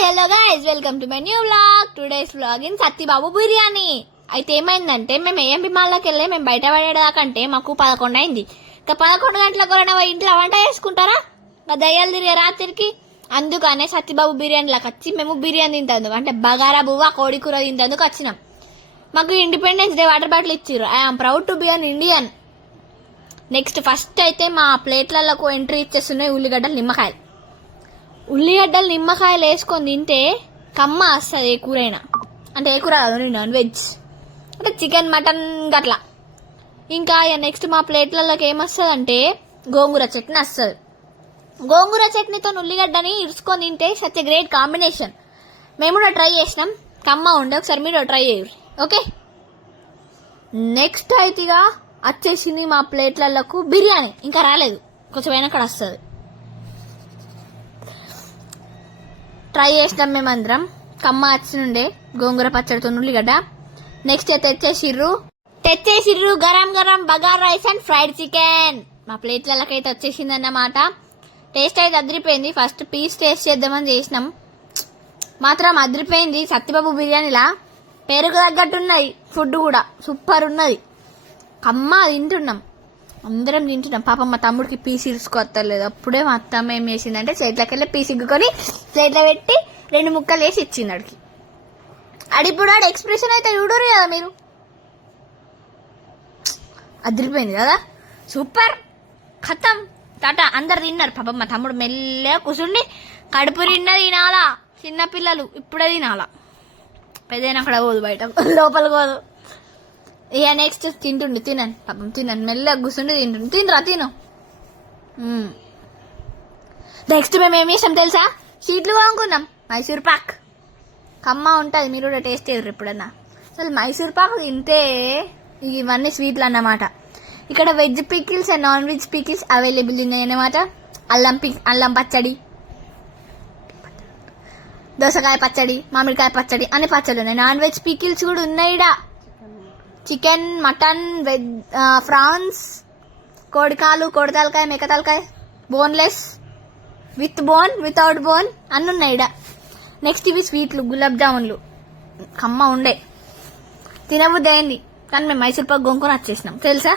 Hello guys, welcome to my new vlog. Today's vlog in Sattibabu biryani. అయితే ఏమైందంటే మేము amp మాల్లోకి వెళ్ళి మేము బయట పడేదాకంటే మాకు 11 అయింది. ఇంకా 11 గంటలకు ఎవరైనా ఇంట్లో వంట చేసుకుంటారా? మా దయ్యాలు తిరిగే రాత్రికి. అందుకనే సత్తిబాబు బిర్యానీలోకి వచ్చి మేము బిర్యానీ తింటందుకు అంటే బగారా బువ్వ కోడి కూర తింటందుకు వచ్చినాం. మాకు ఇండిపెండెన్స్ డే వాటర్ బాటిల్ ఇచ్చారు. I'm proud to be an Indian. Next first అయితే మా ప్లేట్లకు ఎంట్రీ ఇచ్చేస్తున్నాయి ఉల్లిగడ్డలు నిమ్మకాయలు. ఉల్లిగడ్డలు నిమ్మకాయలు వేసుకొని తింటే కమ్మ వస్తుంది. ఏ కూరైనా అంటే ఏ కూర నాన్ వెజ్ అంటే చికెన్ మటన్ గట్లా. ఇంకా నెక్స్ట్ మా ప్లేట్లలోకి ఏమొస్తుంది అంటే గోంగూర చట్నీ వస్తుంది. గోంగూర చట్నీతో ఉల్లిగడ్డని ఇరుచుకొని తింటే సచ్ ఎ గ్రేట్ కాంబినేషన్. మేము కూడా ట్రై చేసినాం, కమ్మ ఉండే. ఒకసారి మీరు ట్రై చేయరు. ఓకే, నెక్స్ట్ అయితే ఇక వచ్చేసింది మా ప్లేట్లకు బిర్యానీ. ఇంకా రాలేదు, కొంచెం వెనకడ వస్తుంది. ట్రై చేసినాం మేమందరం. కమ్మ వచ్చినుండే గోంగూర పచ్చడితో ఉల్లిగడ్డ. నెక్స్ట్ అయితే తెచ్చేసిర్రు గరం గరం bagara rice and fried chicken. మా ప్లేట్లకైతే వచ్చేసింది అన్నమాట. టేస్ట్ అయితే అదిరిపోయింది. ఫస్ట్ పీస్ టేస్ట్ చేద్దామని చేసినాం, మాత్రం అదిరిపోయింది. సత్తిబాబు బిర్యానీలా పెరుగు తగ్గట్టున్నది. ఫుడ్ కూడా సూపర్ ఉన్నది. కమ్మ తింటున్నాం, అందరం తింటున్నాం. పాపం మా తమ్ముడికి పీస్ ఇరుచుకోవట్లేదు. అప్పుడే మా అత్తమ్మ ఏం చేసిందంటే చేతిలోకి వెళ్ళి పీస్ ఇగ్గుకొని ప్లేట్లో పెట్టి 2 ముక్కలు వేసి ఇచ్చింది అడికి. అడిప్పుడు ఆడు ఎక్స్ప్రెషన్ అయితే చూడరు కదా మీరు. అదిరిపోయింది కదా, సూపర్. ఖతం టాటా అందరు తిన్నారు. పాపం మా తమ్ముడు మెల్లగా కూర్చుండి కడుపు నిండా తినాలా. చిన్నపిల్లలు ఇప్పుడే తినాలా, పెద్దైనా అక్కడ పోదు, బయట లోపల పోదు. ఇక నెక్స్ట్ తింటుండి. తినండి పాపం, తినండి. మెల్లగా కూర్చుండి తింటుండి. తిను. నెక్స్ట్ మేము ఏం చేసాం తెలుసా? షీట్లు కొనుక్కున్నాం. మైసూర్ పాక్ కమ్మ ఉంటుంది. మీరు కూడా టేస్ట్ చేయరు ఎప్పుడన్నా. అసలు మైసూర్ పాక్ తింటే ఇవన్నీ స్వీట్లు అన్నమాట. ఇక్కడ veg pickles and non veg pickles available ఉన్నాయి అన్నమాట. అల్లం పచ్చడి, దోసకాయ పచ్చడి, మామిడికాయ పచ్చడి అన్ని పచ్చడి ఉన్నాయి. నాన్ వెజ్ పికిల్స్ కూడా ఉన్నాయి. చికెన్, మటన్, వెజ్, ఫ్రాన్స్, కోడికాలు, కోడి తలకాయ, మేక తలకాయ, boneless, with bone, without bone అన్ని ఉన్నాయి. నెక్స్ట్ ఇవి స్వీట్లు, గులాబ్ జామున్లు కమ్మ ఉండే. తినబుద్ది అయింది, కానీ మేము మైసూర్ పాక్ గొంకొని వచ్చేసినాం తెలుసా.